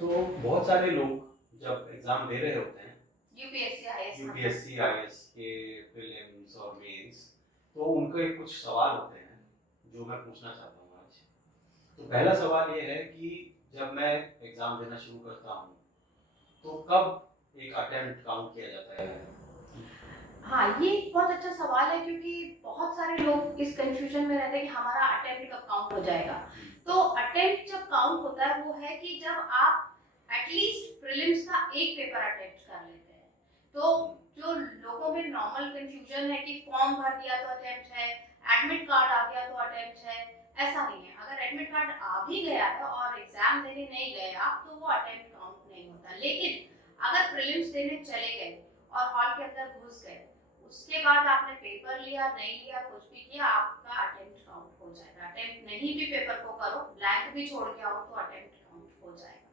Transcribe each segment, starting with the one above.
तो बहुत सारे लोग जब एग्ज़ाम दे रहे होते हैं, यूपीएससी आईएएस के प्रीलिम्स और मेंस, तो उनके कुछ सवाल होते हैं जो मैं पूछना चाहता हूँ आज। तो पहला सवाल ये है कि जब मैं एग्ज़ाम देना शुरू करता हूँ, तो कब एक अटेम्प्ट काउंट किया जाता है? हाँ, ये एक बहुत अच्छा सवाल है क्योंकि बहुत सारे लोग इस कंफ्यूजन में रहते हैं कि हमारा अटेम्प्ट कब काउंट हो जाएगा। तो अटेम्प्ट जब काउंट होता है वो है कि जब आप एटलीस्ट प्रीलिम्स का एक पेपर अटेम्प्ट कर लेते हैं। तो जो लोगों में नॉर्मल कंफ्यूजन है कि फॉर्म भर दिया तो अटेम्प्ट है, एडमिट कार्ड आ गया तो अटेम्प्ट है, ऐसा नहीं है। अगर एडमिट कार्ड आ भी गया है और एग्जाम देने नहीं गए आप तो वो अटेम्प्ट काउंट नहीं होता। लेकिन अगर प्रीलिम्स देने चले गए और हॉल के अंदर घुस गए, उसके बाद आपने पेपर लिया नहीं लिया कुछ भी किया, आपका अटेम्प्ट काउंट हो जाएगा। अटेम्प्ट नहीं भी पेपर को करो, ब्लैंक भी छोड़ के आओ तो अटेम्प्ट काउंट हो जाएगा।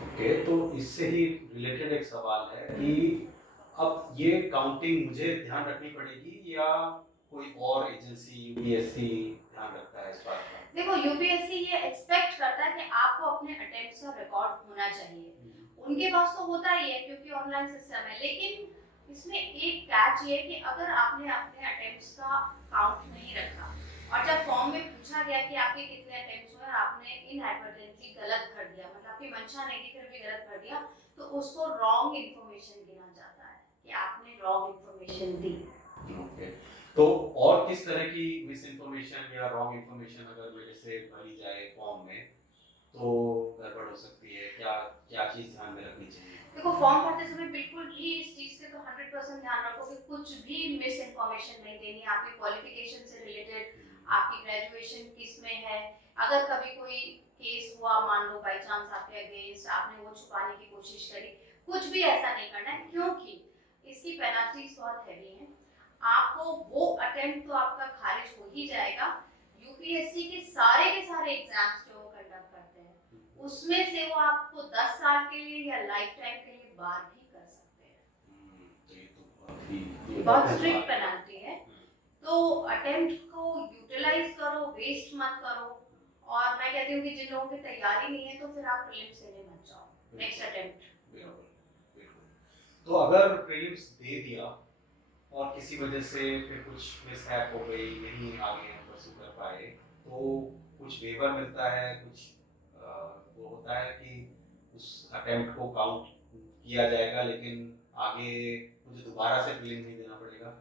ओके, तो इससे ही रिलेटेड एक सवाल है कि अब ये काउंटिंग मुझे ध्यान रखनी पड़ेगी या कोई और एजेंसी यूपीएससी ध्यान रखता है इस बात का? देखो, यूपीएससी ये एक्सपेक्ट करता है कि आपको अपने अटेम्प्ट्स का रिकॉर्ड होना चाहिए। उनके पास तो होता ही है क्योंकि ऑनलाइन सिस्टम है। लेकिन इसमें एक कैच ये है कि अगर आपने अपने अटेम्प्ट्स का काउंट नहीं रखा और जब फॉर्म में पूछा गया कि आपके कितने अटेम्प्ट्स हुए और आपने इनएडवर्टेंटली गलत भर दिया, मतलब आपकी मंशा नहीं थी फिर भी गलत भर दिया, तो उसको रॉन्ग इन्फॉर्मेशन गिना जाता है कि आपने रॉन्ग इन्फॉर्मेशन दी। ओके, तो और किस तरह की मिस इन्फॉर्मेशन या रॉन्ग इन्फॉर्मेशन अगर मेरे से भरी जाए फॉर्म में तो गड़बड़ हो सकती है? क्या क्या चीज़ ध्यान में रखनी चाहिए? देखो, फॉर्म भरते समय बिल्कुल भी इस चीज से तो 100% ध्यान रखो कि कुछ भी मिस इन्फॉर्मेशन नहीं देनी। आपकी क्वालिफिकेशन से रिलेटेड, आपकी ग्रेजुएशन किस में है, अगर कभी कोई केस हुआ मान लो बाई चांस आपके अगेंस्ट, आपने वो छुपाने की कोशिश करी, कुछ भी ऐसा नहीं करना है क्योंकि इसकी पेनल्टीज बहुत हैवी हैं। आपको वो अटेम्प्ट तो आपका खारिज हो ही जाएगा। यूपीएससी के सारे एग्जाम्स जो वो कंडक्ट करते हैं उसमें से वो आपको 10 साल के लिए या लाइफ टाइम के लिए बार भी कर सकते हैं। तो ये तो बहुत स्ट्रिक्ट पेनल्टी है। तो अटेम्प्ट को यूटिलाइज करो, वेस्ट मत करो। और मैं कहती हूँ कि जिन लोगों की तैयारी नहीं है तो फिर आप प्रीलिम्स देने मत जाओ, नेक्स्ट अटेम्प्ट। तो अगर प्रीलिम्स दे दिया और किसी वजह से फिर कुछ मिसहैप हो गई, नहीं आगे हम परसू कर पाए, तो कुछ वेवर मिलता है, कुछ वो होता है कि उस अटेम्प्ट को काउंट किया जाएगा लेकिन आगे मुझे दोबारा से प्रीलिम नहीं देना पड़ेगा?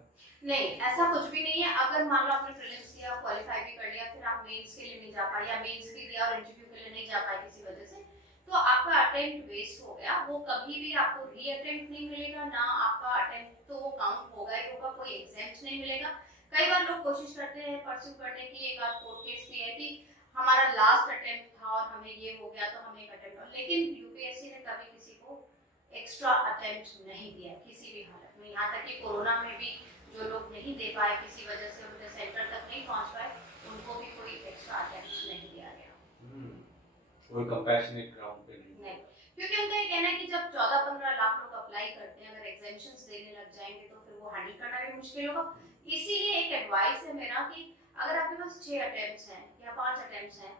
नहीं, ऐसा कुछ भी नहीं है। अगर मान लो आपने प्रीलिम्स दिया, क्वालिफाई भी कर लिया, फिर आप मेंस के लिए नहीं जा पाए या मेंस भी दिया और इंटरव्यू के लिए नहीं जा पाए किसी वजह से, तो आपका अटेम्प्ट वेस्ट हो गया। वो कभी भी आपको री अटेम्प्ट नहीं मिलेगा, ना आपका अटेम्प्ट तो वो काउंट होगा ही होगा, कोई एग्जेम्प्ट नहीं मिलेगा। कई बार लोग कोशिश करते हैं परस्यू करने की, एक आध कोर्ट केस भी है कि हमारा लास्ट अटेम्प्ट था और हमें ये हो गया तो हमें एक अटेम्प्ट, लेकिन यूपीएससी ने कभी किसी को एक्स्ट्रा अटेम्प्ट नहीं दिया किसी भी हालत में। यहाँ तक कि कोरोना में भी जो लोग नहीं दे पाए किसी वजह से, उनके सेंटर तक नहीं पहुँच पाए, उनको भी कोई एक्स्ट्रा अटेम्प्ट नहीं दिया गया। कोई कंपैशनेट ग्राउंड पे नहीं, क्योंकि उनका ये कहना है कि जब 14-15 लाख लोग अप्लाई करते हैं, अगर एग्जेम्पशंस देने लग जाएंगे तो फिर वो हैंडल करना भी मुश्किल होगा। इसीलिए एक एडवाइस है मेरा कि अगर आपके पास 6 अटेम्प्ट्स हैं या 5 अटेम्प्ट्स हैं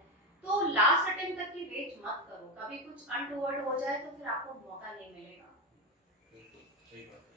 तो लास्ट अटेम्प्ट तक की वेट मत करो। कभी कुछ अनटूवर्ड हो जाए तो फिर आपको मौका नहीं मिलेगा। सही बात।